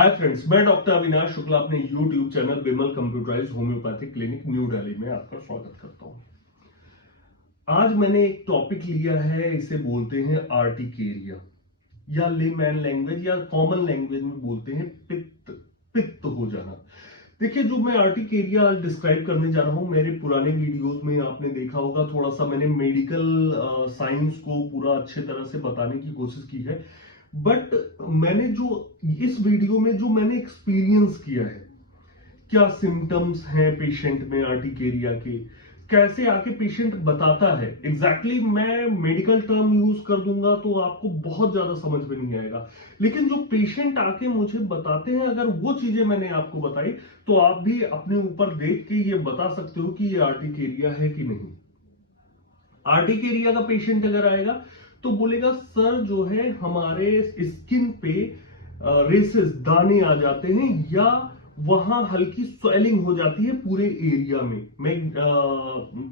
Hi friends, मैं doctor Avinash Shukla अपने YouTube channel Bimal computerised homeopathic clinic new Delhi में आपका स्वागत करता हूं। आज मैंने एक टॉपिक लिया है, इसे बोलते हैं आर्टिकेरिया या लेमैन लैंग्वेज या कॉमन लैंग्वेज में बोलते हैं पित्त हो जाना। देखिए, जो मैं आर्टिकेरिया आज डिस्क्राइब करने जा रहा हूं, मेरे पुराने वीडियोस में आपने देखा होगा, थोड़ा सा मैंने मेडिकल साइंस को पूरा अच्छे तरह से बताने की कोशिश की है। बट मैंने जो इस वीडियो में जो मैंने एक्सपीरियंस किया है, क्या सिम्टम्स हैं पेशेंट में आर्टिकेरिया के, कैसे आके पेशेंट बताता है, एग्जैक्टली मैं मेडिकल टर्म यूज कर दूंगा तो आपको बहुत ज्यादा समझ में नहीं आएगा। लेकिन जो पेशेंट आके मुझे बताते हैं, अगर वो चीजें मैंने आपको बताई तो आप भी अपने ऊपर देख के ये बता सकते हो कि ये आर्टिकेरिया है कि नहीं। आर्टिकेरिया का पेशेंट अगर आएगा तो बोलेगा, सर जो है हमारे स्किन पे रेसेस दाने आ जाते हैं या वहां हल्की स्वेलिंग हो जाती है पूरे एरिया में। मैं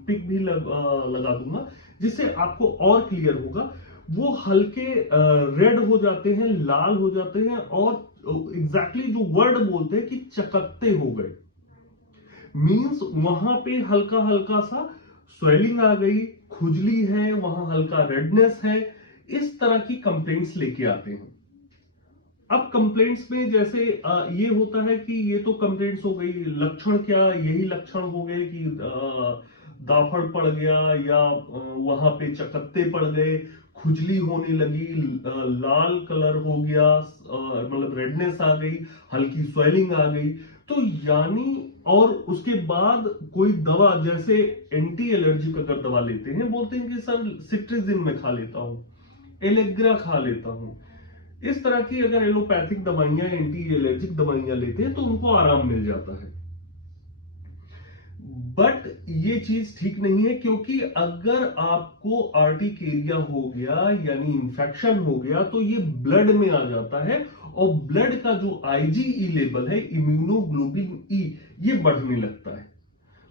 पिक भी लगा दूंगा जिससे आपको और क्लियर होगा। वो हल्के रेड हो जाते हैं, लाल हो जाते हैं और एग्जैक्टली जो वर्ड बोलते हैं कि चकत्ते हो गए, मींस वहां पे हल्का हल्का सा स्वेलिंग आ गई, खुजली है, वहां हल्का रेडनेस है। इस तरह की कंप्लेंट्स लेके आते हैं। अब कंप्लेंट्स में जैसे ये होता है कि ये तो कंप्लेंट्स हो गई, लक्षण क्या यही लक्षण हो गए कि दाफड़ पड़ गया या वहां पे चकत्ते पड़ गए, खुजली होने लगी, लाल कलर हो गया, मतलब रेडनेस आ गई, हल्की स्वेलिंग आ गई। तो यानी, और उसके बाद कोई दवा जैसे एंटी एलर्जिक अगर दवा लेते हैं, बोलते हैं कि सर सिट्रिजिन में खा लेता हूं, एलेग्रा खा लेता हूं। इस तरह की अगर एलोपैथिक दवाइयां, एंटी एलर्जिक दवाइयां लेते हैं तो उनको आराम मिल जाता है। बट ये चीज ठीक नहीं है, क्योंकि अगर आपको आर्टिकेरिया हो गया यानी इंफेक्शन हो गया तो ये ब्लड में आ जाता है और ब्लड का जो आईजीई लेवल है, इम्यूनोग्लोबिन ई, ये बढ़ने लगता है।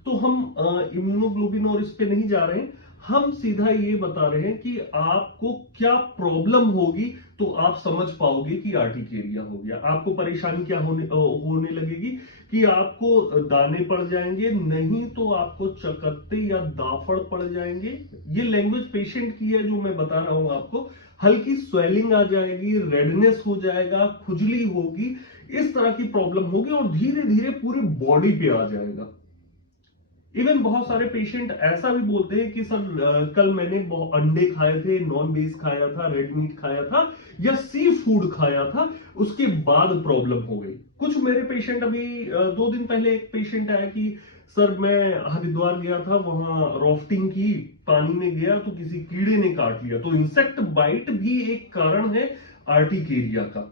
तो हम इम्यूनोग्लोबिन और इस पे नहीं जा रहे हैं, हम सीधा ये बता रहे हैं कि आपको क्या प्रॉब्लम होगी तो आप समझ पाओगे कि आर्टिकेरिया हो गया। आपको परेशानी क्या होने लगेगी कि आपको दाने पड़ जाएंगे, नहीं तो आपको चकत्ते या दाफड़ पड़ जाएंगे। ये लैंग्वेज पेशेंट की है जो मैं बता रहा हूं आपको। हल्की स्वेलिंग आ जाएगी, रेडनेस हो जाएगा, खुजली होगी, इस तरह की प्रॉब्लम होगी और धीरे धीरे पूरी बॉडी पे आ जाएगा। इवन बहुत सारे पेशेंट ऐसा भी बोलते हैं कि सर कल मैंने अंडे खाए थे, नॉन वेज खाया था, रेड मीट खाया था या सी फूड खाया था, उसके बाद प्रॉब्लम हो गई। कुछ मेरे पेशेंट अभी 2 दिन पहले एक पेशेंट आया कि सर मैं हरिद्वार गया था, वहां राफ्टिंग की, पानी में गया तो किसी कीड़े ने काट लिया। तो इंसेक्ट बाइट भी एक कारण है आर्टिकेरिया का।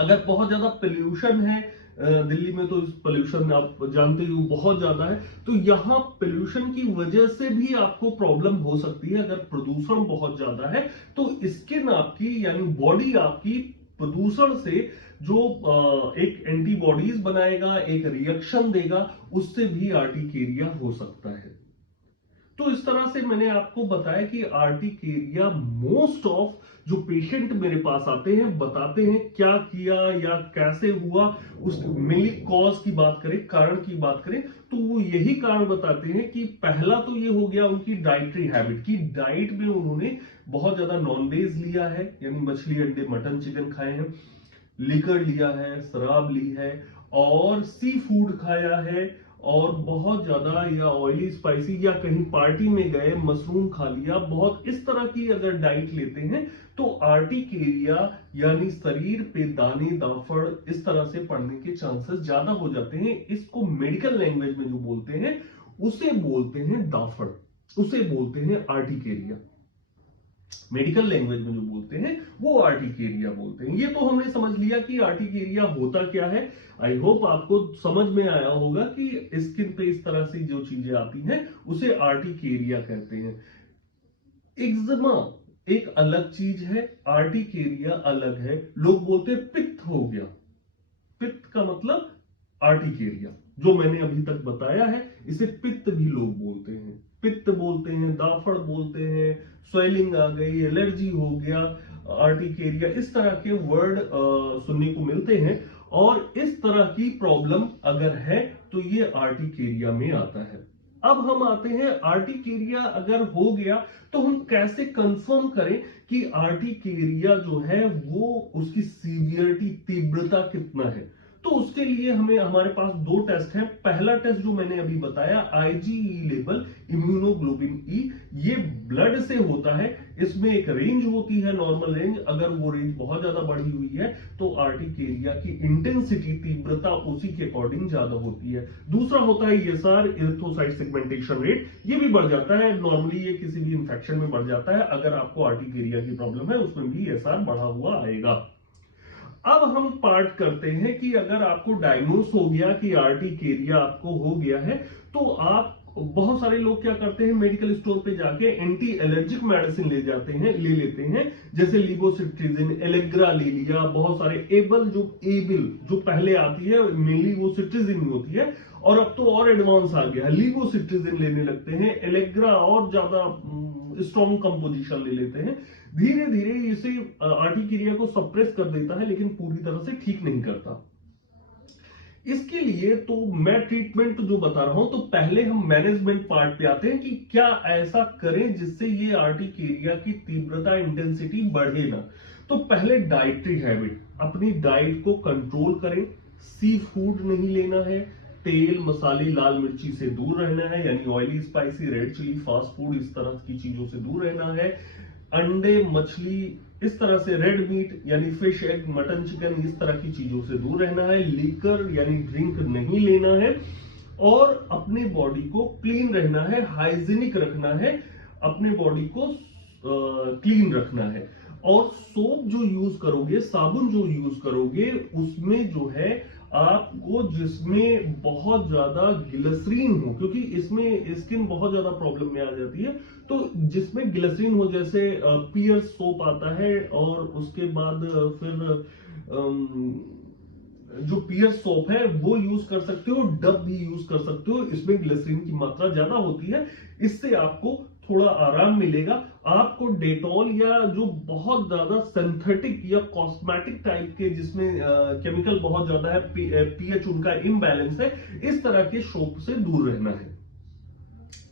अगर बहुत ज्यादा पोल्यूशन है दिल्ली में, तो इस पोल्यूशन आप जानते हो बहुत ज्यादा है, तो यहाँ पोल्यूशन की वजह से भी आपको प्रॉब्लम हो सकती है। अगर प्रदूषण बहुत ज्यादा है तो स्किन आपकी यानी बॉडी आपकी प्रदूषण से जो एक एंटीबॉडीज बनाएगा, एक रिएक्शन देगा, उससे भी आर्टिकेरिया हो सकता है। तो इस तरह से मैंने आपको बताया कि आर्टिकेरिया मोस्ट ऑफ जो पेशेंट मेरे पास आते हैं बताते हैं क्या किया या कैसे हुआ। उस मेनली कॉज की बात करें, कारण की बात करें, तो वो यही कारण बताते हैं कि पहला तो ये हो गया उनकी डाइटरी हैबिट की, डाइट में उन्होंने बहुत ज्यादा नॉनवेज लिया है, यानी मछली, अंडे, मटन, चिकन खाए हैं, लिकर लिया है, शराब ली है और सी फूड खाया है और बहुत ज्यादा या ऑयली स्पाइसी या कहीं पार्टी में गए मशरूम खा लिया, बहुत इस तरह की अगर डाइट लेते हैं तो आर्टिकेरिया यानी शरीर पे दाने दाफड़ इस तरह से पड़ने के चांसेस ज्यादा हो जाते हैं। इसको मेडिकल लैंग्वेज में जो बोलते हैं उसे बोलते हैं दाफड़, उसे बोलते हैं आर्टिकेरिया। मेडिकल लैंग्वेज में जो बोलते हैं वो आर्टिकेरिया बोलते हैं। ये तो हमने समझ लिया कि आर्टिकेरिया होता क्या है। आई होप आपको समझ में आया होगा कि स्किन पे इस तरह से जो चीजें आती हैं उसे आर्टिकेरिया कहते हैं। एक्जिमा एक अलग चीज है, आर्टिकेरिया अलग है। लोग बोलते हैं पित्त हो गया, पित्त का मतलब आर्टिकेरिया, जो मैंने अभी तक बताया है इसे पित्त भी लोग बोलते हैं। पित्त बोलते हैं, दाफड़ बोलते हैं, स्वेलिंग आ गई, एलर्जी हो गया, आर्टिकेरिया, इस तरह के वर्ड सुनने को मिलते हैं। और इस तरह की प्रॉब्लम अगर है तो ये आर्टिकेरिया में आता है। अब हम आते हैं, आर्टिकेरिया अगर हो गया तो हम कैसे कंफर्म करें कि आर्टिकेरिया जो है वो उसकी सीवियरिटी, तीव्रता कितना है। तो उसके लिए हमारे पास दो टेस्ट हैं। पहला टेस्ट जो मैंने अभी बताया, आईजीई लेवल, इम्यूनोग्लोबिन ई, ये ब्लड से होता है। इसमें एक रेंज होती है, नॉर्मल रेंज। अगर वो रेंज बहुत ज्यादा बढ़ी हुई है तो आर्टिकेरिया की इंटेंसिटी, तीव्रता उसी के अकॉर्डिंग ज्यादा होती है। दूसरा होता है ईएसआर, इरिथ्रोसाइट सेगमेंटेशन रेट, ये भी बढ़ जाता है। नॉर्मली ये किसी भी इंफेक्शन में बढ़ जाता है। अगर आपको आर्टिकेरिया की प्रॉब्लम है उसमें भी ईएसआर बढ़ा हुआ आएगा। अब हम पार्ट करते हैं कि अगर आपको डायग्नोस हो गया कि आर्टिकेरिया आपको हो गया है, तो आप, बहुत सारे लोग क्या करते हैं, मेडिकल स्टोर पे जाके एंटी एलर्जिक मेडिसिन ले लेते हैं। जैसे लिवोसिट्रिजिन, एलेग्रा ले लिया, बहुत सारे एबल जो पहले आती है, मेनली वो सिट्रिजिन होती है, और अब तो और एडवांस आ गया है, लिवोसिट्रिजिन लेने लगते हैं, एलेग्रा और ज्यादा स्ट्रॉन्ग कंपोजिशन ले लेते हैं। धीरे धीरे इसे आर्टिकेरिया को सप्रेस कर देता है, लेकिन पूरी तरह से ठीक नहीं करता। इसके लिए तो मैं ट्रीटमेंट जो बता रहा हूं, तो पहले हम मैनेजमेंट पार्ट पे आते हैं कि क्या ऐसा करें जिससे ये आर्टिकेरिया की तीव्रता, इंटेंसिटी बढ़े ना। तो पहले डाइटरी हैबिट, अपनी डाइट को कंट्रोल करें। सी फूड नहीं लेना है, तेल, मसाले, लाल मिर्ची से दूर रहना है, यानी oily, spicy, red chilli, fast food, इस तरह की चीजों से दूर रहना है। अंडे, मछली, इस तरह से रेड मीट यानी फिश, एग, मटन, चिकन, इस तरह की चीजों से दूर रहना है। लीकर यानी ड्रिंक नहीं लेना है, और अपने बॉडी को क्लीन रहना है, हाइजीनिक रखना है, अपने बॉडी को क्लीन रखना है। और सोप जो यूज करोगे, साबुन जो यूज करोगे, उसमें जो है आपको, जिसमें बहुत ज्यादा ग्लिसरीन हो, क्योंकि इसमें स्किन बहुत ज्यादा प्रॉब्लम में आ जाती है, तो जिसमें ग्लिसरीन हो, जैसे पियर्स सोप आता है, और उसके बाद फिर जो पियर्स सोप है वो यूज कर सकते हो, डब भी यूज कर सकते हो। इसमें ग्लिसरीन की मात्रा ज्यादा होती है, इससे आपको थोड़ा आराम मिलेगा। आपको डेटॉल या जो बहुत ज्यादा सिंथेटिक या कॉस्मेटिक टाइप के, जिसमें केमिकल बहुत ज्यादा है, पीएच उनका इम्बैलेंस है, इस तरह के सोप से दूर रहना है।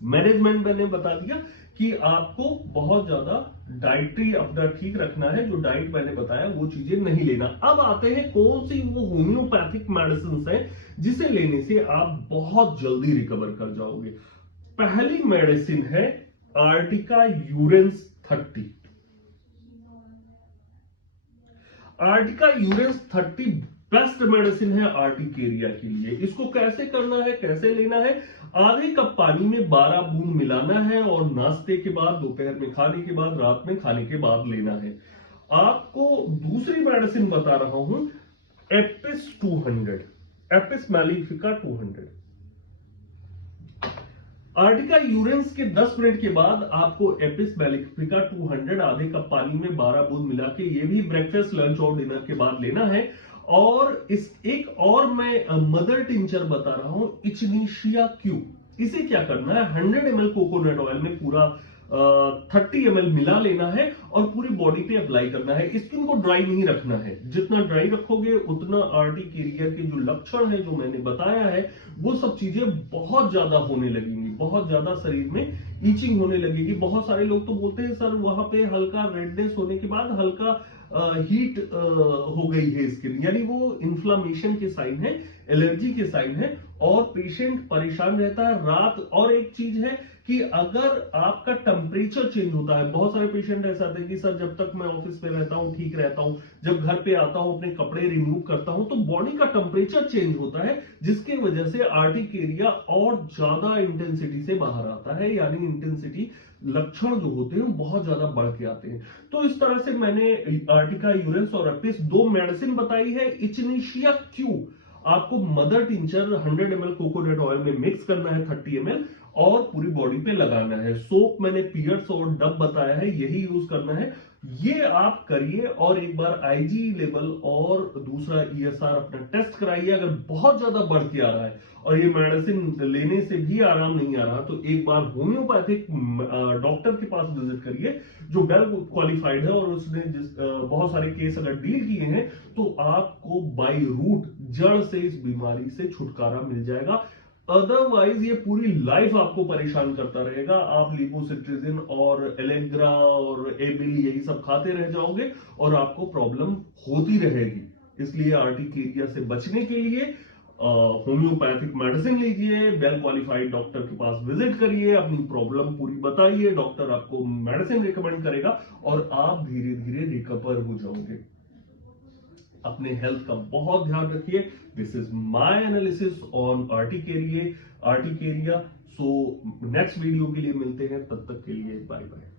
मैनेजमेंट मैंने बता दिया कि आपको बहुत ज्यादा डाइटरी अपना ठीक रखना है, जो डाइट मैंने बताया वो चीजें नहीं लेना। अब आते हैं कौन सी वो होम्योपैथिक मेडिसिन है जिसे लेने से आप बहुत जल्दी रिकवर कर जाओगे। पहली मेडिसिन है Ertiga urens 30। Ertiga urens 30 best medicine है आर्टिकेरिया के लिए। इसको कैसे करना है, कैसे लेना है, आधे कप पानी में 12 बूंद मिलाना है, और नाश्ते के बाद, दोपहर में खाने के बाद, रात में खाने के बाद लेना है। आपको दूसरी मेडिसिन बता रहा हूं, एपिस 200, एपिस मैलिफिका 200। आर्टिका यूरेंस के 10 मिनट के बाद आपको एपिस मैलिफिका 200 आधे कप पानी में 12 बूंद मिला के, ये भी ब्रेकफास्ट, लंच और डिनर के बाद लेना है। और इस एक और मैं मदर टिंचर बता रहा हूं, इचनीशिया क्यू। इसे क्या करना है, 100 ml कोकोनट ऑयल में पूरा 30 ml मिला लेना है, और पूरी बॉडी पे अप्लाई करना है। स्किन को ड्राई नहीं रखना है, जितना ड्राई रखोगे उतना आर्टिकेरिया के जो लक्षण है जो मैंने बताया है, वो सब चीजें बहुत ज्यादा होने लगेंगी, बहुत ज्यादा शरीर में ईचिंग होने लगेगी। बहुत सारे लोग तो बोलते हैं सर वहां पे हल्का रेडनेस होने के बाद हल्का हीट हो गई है स्किन, यानी वो इन्फ्लामेशन के साइन है, एलर्जी के साइन है, और पेशेंट परेशान रहता है रात। और एक चीज है कि अगर आपका टेम्परेचर चेंज होता है, बहुत सारे पेशेंट ऐसा आते हैं कि सर जब तक मैं ऑफिस में रहता हूं ठीक रहता हूं, जब घर पे आता हूं अपने कपड़े रिमूव करता हूं तो बॉडी का टेम्परेचर चेंज होता है, जिसकी वजह से आर्टिकेरिया और ज्यादा इंटेंसिटी से बाहर आता है, यानी इंटेंसिटी, लक्षण जो होते हैं बहुत ज्यादा बढ़ के आते हैं। तो इस तरह से मैंने आर्टिका यूरेंस और एपिस 2 मेडिसिन बताई है। इचनीशिया क्यू आपको mother tincture 100 ml coconut oil में मिक्स करना है, 30 ml, और पूरी बॉडी पे लगाना है। सोप मैंने पियर्स और डब बताया है, यही यूज करना है। ये आप करिए, और एक बार आईजी लेवल और दूसरा ईएसआर अपना टेस्ट कराइए। अगर बहुत ज्यादा बढ़ के आ रहा है और ये मेडिसिन लेने से भी आराम नहीं आ रहा, तो एक बार होम्योपैथिक डॉक्टर के पास विजिट करिए जो वेल क्वालिफाइड है और उसने बहुत सारे केस अगर डील किए हैं, तो आपको बाय रूट जड़ से इस बीमारी से छुटकारा मिल जाएगा। अदरवाइज ये पूरी लाइफ आपको परेशान करता रहेगा। आप लिपोसिट्रिजिन और एलेग्रा और एबिल यही सब खाते रह जाओगे और आपको प्रॉब्लम होती रहेगी। इसलिए आर्टिकेरिया से बचने के लिए होम्योपैथिक मेडिसिन लीजिए, वेल क्वालिफाइड डॉक्टर के पास विजिट करिए, अपनी प्रॉब्लम पूरी बताइए, डॉक्टर आपको मेडिसिन रिकमेंड करेगा और आप धीरे धीरे रिकवर हो जाओगे। अपने हेल्थ का बहुत ध्यान रखिए। This is my analysis on urticaria. So next video के लिए मिलते हैं, तब तक के लिए बाय बाय।